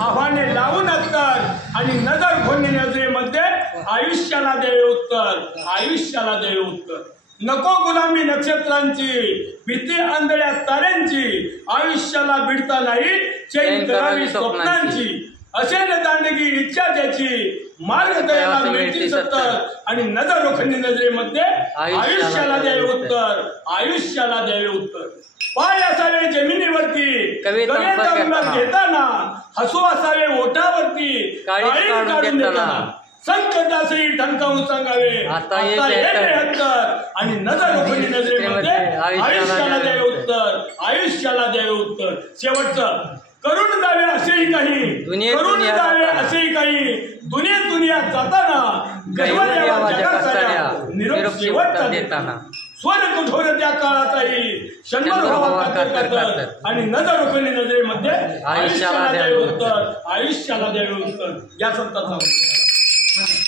आव्हाने लावून उत्तर आणि नजर खोनी नजरेमध्ये आयुष्याला द्यावे उत्तर, आयुष्याला द्यावे उत्तर। नको गुलामी नक्षत्रांची, भीती आंधळ्या ताऱ्यांची, आयुष्याला भिडता नाही चैन करावी स्वप्नांची। असेल दांडगी इच्छा ज्याची, मार्ग द्यायला मिळतील सत्तर आणि नजर रोखणी नजरेमध्ये आयुष्याला द्यावे उत्तर, आयुष्याला द्यावे उत्तर। पाय असावे जमिनीवरती कविता घेताना, हसू असावे ओठावरती काळी काढून देताना, संकटासही ठणकावून सांगावे आता येते हत्तर आणि नजर रोखणी नजरेमध्ये आयुष्याला द्यावे उत्तर, आयुष्याला द्यावे उत्तर। शेवटचं करून जावे असेही काही, करून जावे असेही काही, दुनियात जाताना निरोप शेवटचा देताना, स्वर कठोर त्या काळाचाही शंभर व्हावा कातर आणि नजर रोखणी नजरेमध्ये आयुष्याला द्यावे उत्तर, आयुष्याला द्यावे उत्तर। या संताचा